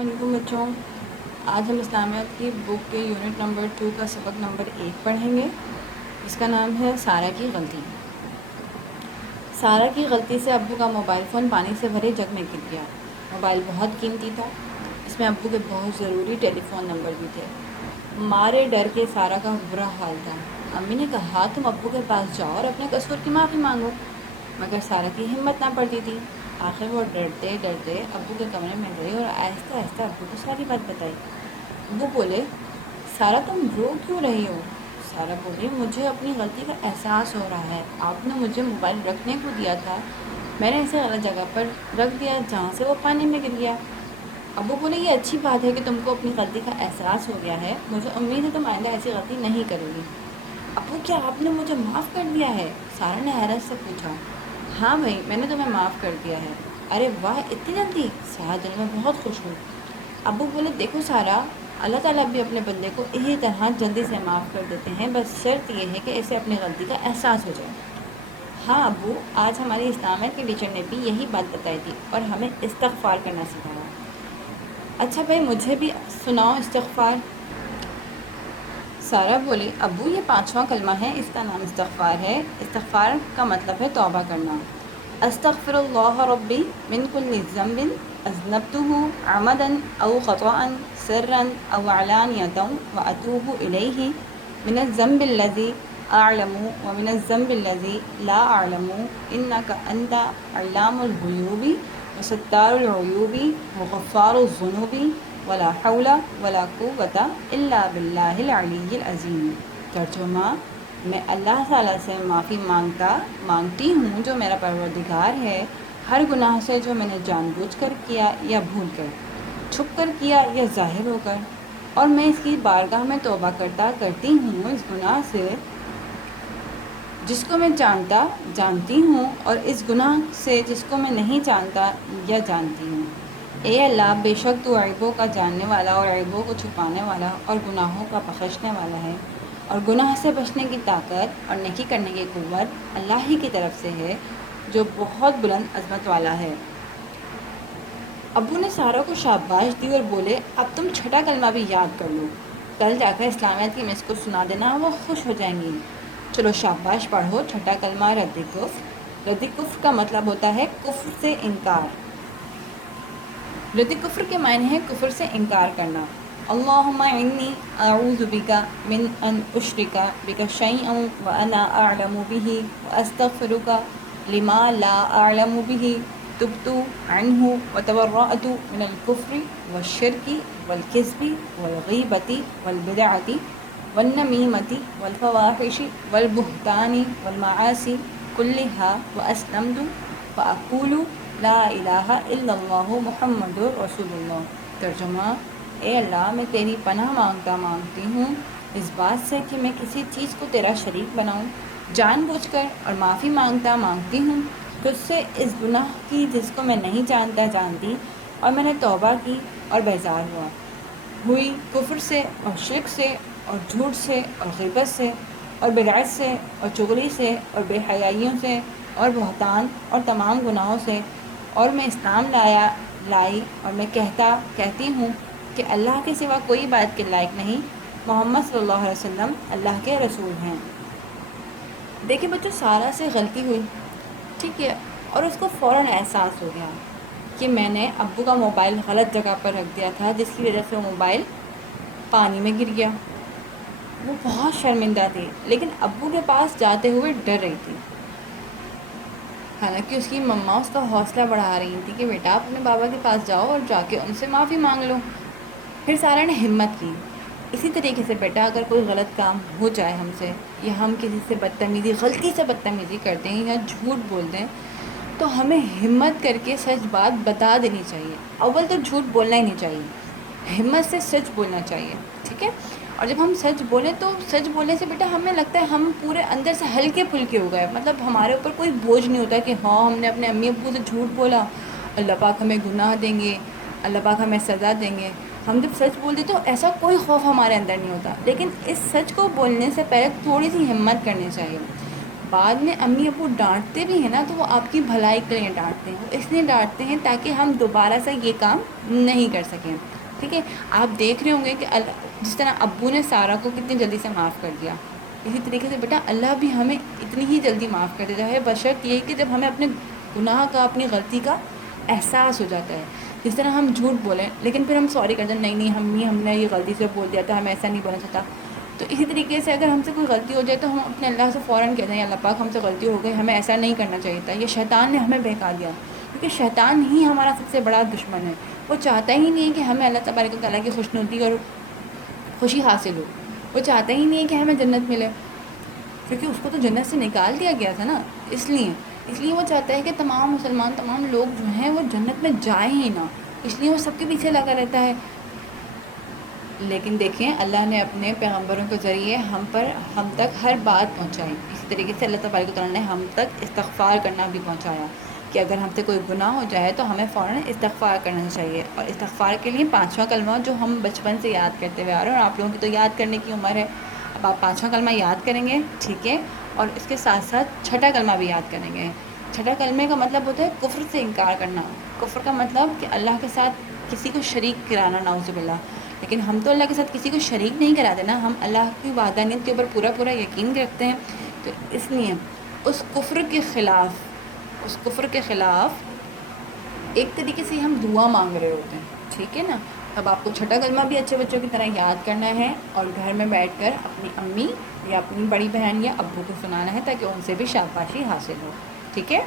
علیکم بچوں، آج ہم اسلامیات کی بک کے یونٹ نمبر 2 کا سبق نمبر 1 پڑھیں گے، جس کا نام ہے سارہ کی غلطی۔ سارہ کی غلطی سے ابو کا موبائل فون پانی سے بھرے جگ میں گر گیا۔ موبائل بہت قیمتی تھا، اس میں ابو کے بہت ضروری ٹیلی فون نمبر بھی تھے۔ مارے ڈر کے سارہ کا برا حال تھا۔ امی نے کہا تم ابو کے پاس جاؤ اور اپنے قصور کی معافی مانگو، مگر سارہ کی ہمت نہ پڑتی تھی۔ آخر وہ ڈرتے ڈرتے ابو کے کمرے میں گئی اور آہستہ آہستہ ابو کو ساری بات بتائی۔ ابو بولے، سارہ تم رو کیوں رہی ہو؟ سارہ بولی، مجھے اپنی غلطی کا احساس ہو رہا ہے۔ آپ نے مجھے موبائل رکھنے کو دیا تھا، میں نے اسے غلط جگہ پر رکھ دیا جہاں سے وہ پانی میں گر گیا۔ ابو بولے، یہ اچھی بات ہے کہ تم کو اپنی غلطی کا احساس ہو گیا ہے، مجھے امید ہے تم آئندہ ایسی غلطی نہیں کرو گی۔ ابو، کیا آپ نے مجھے معاف کر دیا ہے؟ سارہ نے حیرت سے پوچھا۔ ہاں بھائی، میں نے تمہیں معاف کر دیا ہے۔ ارے واہ، اتنی جلدی؟ سارہ دل میں بہت خوش ہوئی۔ ابو بولے، دیکھو سارہ، اللہ تعالیٰ بھی اپنے بندے کو اسی طرح جلدی سے معاف کر دیتے ہیں، بس شرط یہ ہے کہ اسے اپنی غلطی کا احساس ہو جائے۔ ہاں ابو، آج ہماری اسلامیات کے ٹیچر نے بھی یہی بات بتائی تھی اور ہمیں استغفار کرنا سکھایا۔ اچھا بھائی، مجھے بھی سناؤ استغفار۔ سارہ بولی، ابو یہ 5واں کلمہ ہے، اس کا نام استغفار ہے۔ استغفار کا مطلب ہے توبہ کرنا۔ استغفر اللہ ربی من کل ذنب اذنبته عمدا او خطأ سرا او علانیة واتوب الیہ من الذنب الذی اعلم ومن الذنب الذی لا اعلم انک انت علام الغیوب وستار العیوب وغفار الذنوب ولا حول ولا قوة الا باللہ العلی العظیم۔ ترجمہ، میں اللہ تعالیٰ سے معافی مانگتی ہوں جو میرا پروردگار ہے، ہر گناہ سے جو میں نے جان بوجھ کر کیا یا بھول کر، چھپ کر کیا یا ظاہر ہو کر، اور میں اس کی بارگاہ میں توبہ کرتی ہوں اس گناہ سے جس کو میں جانتی ہوں، اور اس گناہ سے جس کو میں نہیں جانتا یا جانتی ہوں۔ اے اللہ، بے شک تو عیبوں کا جاننے والا اور عیبوں کو چھپانے والا اور گناہوں کا بخشنے والا ہے، اور گناہ سے بچنے کی طاقت اور نیکی کرنے کی قوت اللہ ہی کی طرف سے ہے جو بہت بلند عظمت والا ہے۔ ابو نے سارہ کو شاباش دی اور بولے، اب تم چھٹا کلمہ بھی یاد کر لو، کل جا کر اسلامیات کی مس کو سنا دینا، وہ خوش ہو جائیں گی۔ چلو شاباش پڑھو۔ چھٹا کلمہ رد کفر۔ رد کفر کا مطلب ہوتا ہے کفر سے انکار۔ رد کفر کے معنی ہے کفر سے انکار کرنا۔ اللہم انی اعوذ بک من ان اشرک بک شیئا وانا اعلم بہ واستغفرک لما لا اعلم بہ تبت عنہ وتبرأت من الکفر والشرک والکذب والغیبۃ والبدعۃ والنمیمۃ والفواحش والبہتان والمعاصی كلها واسلمت واقول لا الہ الا اللہ محمد رسول اللہ۔ ترجمہ، اے اللہ، میں تیری پناہ مانگتی ہوں اس بات سے کہ میں کسی چیز کو تیرا شریک بناؤں جان بوجھ کر، اور معافی مانگتی ہوں تجھ سے اس گناہ کی جس کو میں نہیں جانتی، اور میں نے توبہ کی اور بیزار ہوئی کفر سے اور شرک سے اور جھوٹ سے اور غیبت سے اور بدعت سے اور چغلی سے اور بے حیائیوں سے اور بہتان اور تمام گناہوں سے، اور میں اسلام لائی اور میں کہتی ہوں کہ اللہ کے سوا کوئی بات کے لائق نہیں، محمد صلی اللہ علیہ وسلم اللہ کے رسول ہیں۔ دیکھیں بچوں، سارہ سے غلطی ہوئی، ٹھیک ہے، اور اس کو فوراً احساس ہو گیا کہ میں نے ابو کا موبائل غلط جگہ پر رکھ دیا تھا، جس کی وجہ سے وہ موبائل پانی میں گر گیا۔ وہ بہت شرمندہ تھی، لیکن ابو کے پاس جاتے ہوئے ڈر رہی تھی۔ حالانکہ اس کی مما اس کا حوصلہ بڑھا رہی تھی کہ بیٹا آپ اپنے بابا کے پاس جاؤ اور جا کے ان سے معافی مانگ لو۔ پھر سارہ نے ہمت کی۔ اسی طریقے سے بیٹا، اگر کوئی غلط کام ہو جائے ہم سے، یا ہم کسی سے غلطی سے بدتمیزی کرتے ہیں یا جھوٹ بولتے ہیں، تو ہمیں ہمت کر کے سچ بات بتا دینی چاہیے۔ اول تو جھوٹ بولنا ہی نہیں چاہیے، ہمت سے سچ بولنا چاہیے، ٹھیک ہے۔ اور جب ہم سچ بولیں تو سچ بولنے سے بیٹا ہمیں لگتا ہے ہم پورے اندر سے ہلکے پھلکے ہو گئے، مطلب ہمارے اوپر کوئی بوجھ نہیں ہوتا کہ ہاں ہم نے اپنے امی ابو سے جھوٹ بولا، اللہ پاک ہمیں گناہ دیں گے، اللہ پاک ہمیں سزا دیں گے۔ ہم جب سچ بولتے تو ایسا کوئی خوف ہمارے اندر نہیں ہوتا، لیکن اس سچ کو بولنے سے پہلے تھوڑی سی ہمت کرنی چاہیے۔ بعد میں امی ابو ڈانٹتے بھی ہیں نا تو وہ آپ کی بھلائی کے لیے ڈانٹتے ہیں، وہ اس لیے ڈانٹتے ہیں تاکہ ہم دوبارہ سے یہ کام نہیں کر سکیں، ٹھیک ہے؟ آپ دیکھ رہے ہوں گے کہ جس طرح ابو نے سارہ کو کتنی جلدی سے معاف کر دیا، اسی طریقے سے بیٹا اللہ بھی ہمیں اتنی ہی جلدی معاف کر دیتا ہے، بشرط یہ کہ جب ہمیں اپنے گناہ کا، اپنی غلطی کا احساس ہو جاتا ہے۔ جس طرح ہم جھوٹ بولیں لیکن پھر ہم سوری کرتے ہیں، نہیں ہم نے یہ غلطی سے بول دیا تھا، ہمیں ایسا نہیں بولنا چاہتا۔ تو اسی طریقے سے اگر ہم سے کوئی غلطی ہو جائے تو ہم اپنے اللہ سے فوراً کہتے ہیں اللہ پاک ہم سے غلطی ہو گئی، ہمیں ایسا نہیں کرنا چاہیے تھا، یہ شیطان نے ہمیں بہکا دیا، کیونکہ شیطان ہی ہمارا سب سے بڑا دشمن ہے۔ وہ چاہتا ہی نہیں ہے کہ ہمیں اللہ تبارک و تعالیٰ کی خوشنودی اور خوشی حاصل ہو، وہ چاہتا ہی نہیں ہے کہ ہمیں جنت ملے، کیونکہ اس کو تو جنت سے نکال دیا گیا تھا نا، اس لیے وہ چاہتا ہے کہ تمام مسلمان، تمام لوگ جو ہیں وہ جنت میں جائیں ہی نہ، اس لیے وہ سب کے پیچھے لگا رہتا ہے۔ لیکن دیکھیں اللہ نے اپنے پیغمبروں کے ذریعے ہم تک ہر بات پہنچائی، اسی طریقے سے اللہ تبارک و تعالیٰ نے ہم تک استغفار کرنا بھی پہنچایا کہ اگر ہم سے کوئی گناہ ہو جائے تو ہمیں فوراً استغفار کرنا چاہیے، اور استغفار کے لیے 5واں کلمہ جو ہم بچپن سے یاد کرتے ہوئے آ رہے ہیں، اور آپ لوگوں کی تو یاد کرنے کی عمر ہے، اب آپ 5واں کلمہ یاد کریں گے، ٹھیک ہے؟ اور اس کے ساتھ ساتھ 6ٹھا کلمہ بھی یاد کریں گے۔ 6ٹھا کلمے کا مطلب ہوتا ہے کفر سے انکار کرنا، کفر کا مطلب کہ اللہ کے ساتھ کسی کو شریک کرانا، نعوذ باللہ۔ لیکن ہم تو اللہ کے ساتھ کسی کو شریک نہیں کراتے نا، ہم اللہ کی وحدانیت کے اوپر پورا یقین رکھتے ہیں، تو اس لیے اس کفر کے خلاف ایک طریقے سے ہم دعا مانگ رہے ہوتے ہیں، ٹھیک ہے نا؟ اب آپ کو 6ٹھا کلمہ بھی اچھے بچوں کی طرح یاد کرنا ہے اور گھر میں بیٹھ کر اپنی امی یا اپنی بڑی بہن یا ابو کو سنانا ہے تاکہ ان سے بھی شاباشی حاصل ہو، ٹھیک ہے؟